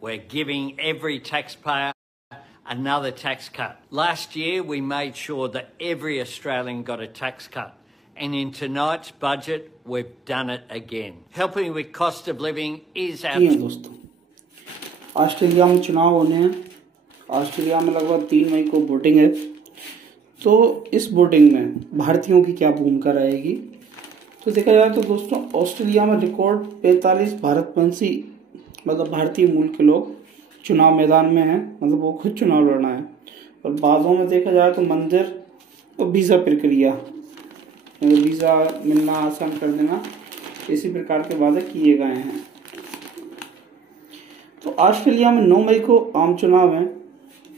we're giving every taxpayer another tax cut. Last year, we made sure that every Australian got a tax cut. And in tonight's budget, we've done it again. Helping with cost of living is our... दोस्तों, Australia में चुनाव होने हैं। Australia में लगभग 3 मई को voting है। तो इस वोटिंग में भारतीयों की क्या भूमिका रहेगी? तो देखा जाए तो दोस्तों, ऑस्ट्रेलिया में रिकॉर्ड 45 भारतवंशी मतलब भारतीय मूल के लोग चुनाव मैदान में हैं, मतलब वो खुद चुनाव लड़ना है। और बातों में देखा जाए तो मंदिर और वीज़ा प्रक्रिया, वीज़ा मिलना आसान कर देना, इसी प्रकार के वादे किए गए हैं। तो ऑस्ट्रेलिया में 9 मई को आम चुनाव है।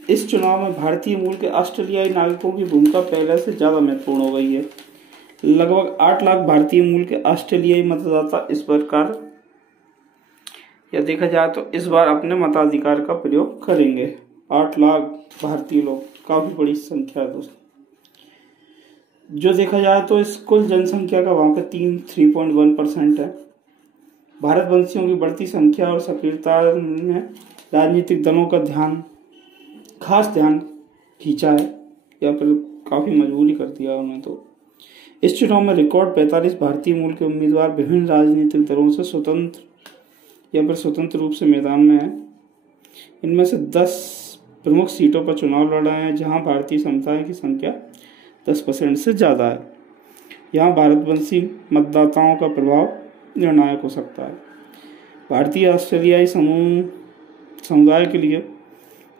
इस चुनाव में भारतीय मूल के ऑस्ट्रेलियाई नागरिकों की भूमिका पहले से ज़्यादा महत्वपूर्ण हो गई है। लगभग 8 लाख भारतीय मूल के ऑस्ट्रेलियाई मतदाता इस प्रकार या देखा जाए तो इस बार अपने मताधिकार का प्रयोग करेंगे। 8 लाख भारतीय लोग, काफ़ी बड़ी संख्या है दोस्तों। जो देखा जाए तो इस कुल जनसंख्या का वहाँ पे 3.1% है। भारतवंशियों की बढ़ती संख्या और सक्रियता ने राजनीतिक दलों का खास ध्यान खींचा है या फिर काफ़ी मजबूरी कर दिया उन्हें। तो इस चुनाव में रिकॉर्ड 45 भारतीय मूल के उम्मीदवार विभिन्न राजनीतिक दलों से स्वतंत्र रूप से मैदान में हैं। इनमें से 10 प्रमुख सीटों पर चुनाव लड़ रहे हैं, जहां भारतीय समुदाय की संख्या 10% से ज़्यादा है। यहां भारतवंशी मतदाताओं का प्रभाव निर्णायक हो सकता है। भारतीय ऑस्ट्रेलियाई समुदाय के लिए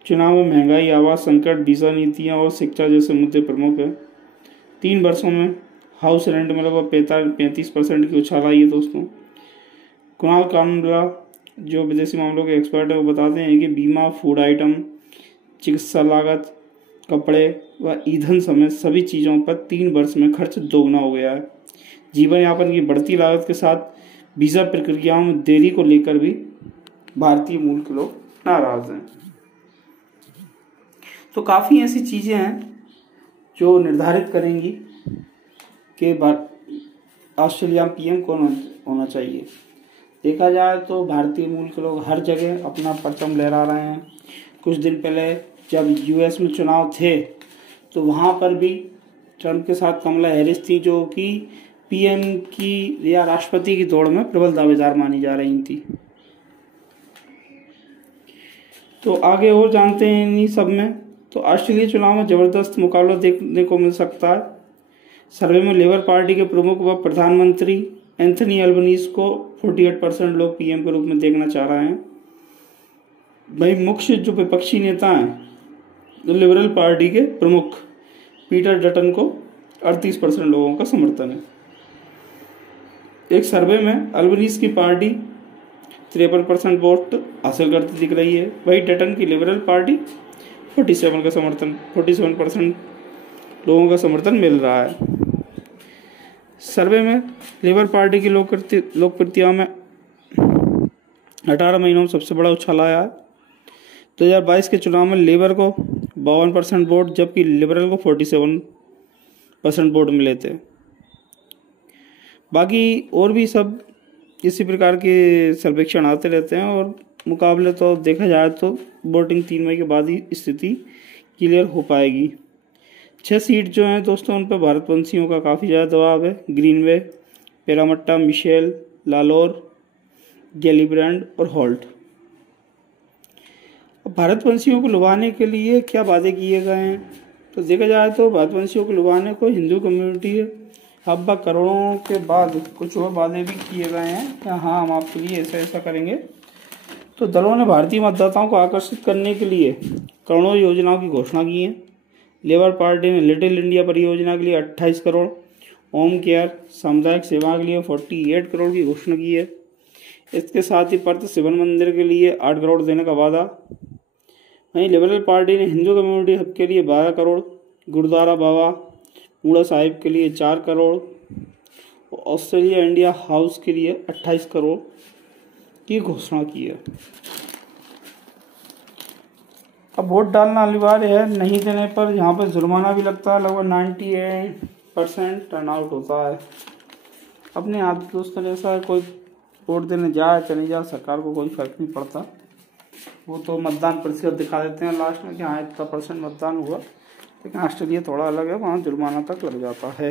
चुनाव में महंगाई, आवास संकट, वीज़ा नीतियाँ और शिक्षा जैसे मुद्दे प्रमुख हैं। 3 वर्षों में हाउस रेंट में लगभग 35% की उछाल आई है दोस्तों। कुणाल कामरा, जो विदेशी मामलों के एक्सपर्ट है, वो बताते हैं कि बीमा, फूड आइटम, चिकित्सा लागत, कपड़े व ईंधन समेत सभी चीज़ों पर 3 वर्ष में खर्च दोगुना हो गया है। जीवन यापन की बढ़ती लागत के साथ वीज़ा प्रक्रियाओं में देरी को लेकर भी भारतीय मूल के लोग नाराज हैं। तो काफ़ी ऐसी चीज़ें हैं जो निर्धारित करेंगी कि ऑस्ट्रेलिया में पीएम कौन होना चाहिए। देखा जाए तो भारतीय मूल के लोग हर जगह अपना परचम लहरा रहे हैं। कुछ दिन पहले जब यूएस में चुनाव थे तो वहाँ पर भी ट्रंप के साथ कमला हैरिस थी, जो कि पीएम की या राष्ट्रपति की दौड़ में प्रबल दावेदार मानी जा रही थी। तो आगे और जानते हैं इन्हीं सब में। तो ऑस्ट्रेलिया चुनाव में ज़बरदस्त मुकाबला देखने को मिल सकता है। सर्वे में लेबर पार्टी के प्रमुख व प्रधानमंत्री एंथनी अल्बनीज को 48% लोग पीएम के रूप में देखना चाह रहे हैं। वही मुख्य जो विपक्षी नेता हैं, तो लिबरल पार्टी के प्रमुख पीटर डटन को 38% लोगों का समर्थन है। एक सर्वे में अल्बनीज की पार्टी 53% वोट हासिल करती दिख रही है। वही डटन की लिबरल पार्टी 47% लोगों का समर्थन मिल रहा है। सर्वे में लेबर पार्टी की लोकप्रियता में 18 महीनों में सबसे बड़ा उछाल आया है। 2022 के चुनाव में लेबर को 52% वोट, जबकि लिबरल को 47% वोट मिले थे। बाकी और भी सब इसी प्रकार के सर्वेक्षण आते रहते हैं और मुकाबले तो देखा जाए तो वोटिंग 3 मई के बाद ही स्थिति क्लियर हो पाएगी। 6 सीट जो हैं दोस्तों, उन पर भारतवंशियों का काफ़ी ज़्यादा दबाव है। ग्रीनवे, पेरामट्टा, मिशेल, लालोर, गैलिब्रैंड और हॉल्ट। भारतवंशियों को लुभाने के लिए क्या वादे किए गए हैं? तो देखा जाए तो भारतवंशियों को लुभाने को हिंदू कम्युनिटी हब्बा करोड़ों के बाद कुछ और वादे भी किए गए हैं कि हाँ, हम आपके लिए ऐसा करेंगे। तो दलों ने भारतीय मतदाताओं को आकर्षित करने के लिए करोड़ों योजनाओं की घोषणा की है। लेबर पार्टी ने लिटिल इंडिया परियोजना के लिए 28 करोड़, होम केयर सामुदायिक सेवा के लिए 48 करोड़ की घोषणा की है। इसके साथ ही पर्थ शिवन मंदिर के लिए 8 करोड़ देने का वादा। वहीं लिबरल पार्टी ने हिंदू कम्युनिटी हब के लिए 12 करोड़, गुरुद्वारा बाबा मूड़ा साहिब के लिए 4 करोड़, ऑस्ट्रेलिया इंडिया हाउस के लिए 28 करोड़ की घोषणा की है। अब वोट डालना अनिवार्य है, नहीं देने पर यहाँ पर जुर्माना भी लगता है। लगभग 98% टर्नआउट होता है। अपने आप दोस्तों, जैसा कोई वोट देने जाए चले जाए, सरकार को कोई फर्क नहीं पड़ता। वो तो मतदान प्रतिशत दिखा देते हैं लास्ट में कि हाँ इतना % मतदान हुआ, लेकिन ऑस्ट्रेलिया थोड़ा अलग है, वहाँ जुर्माना तक लग जाता है।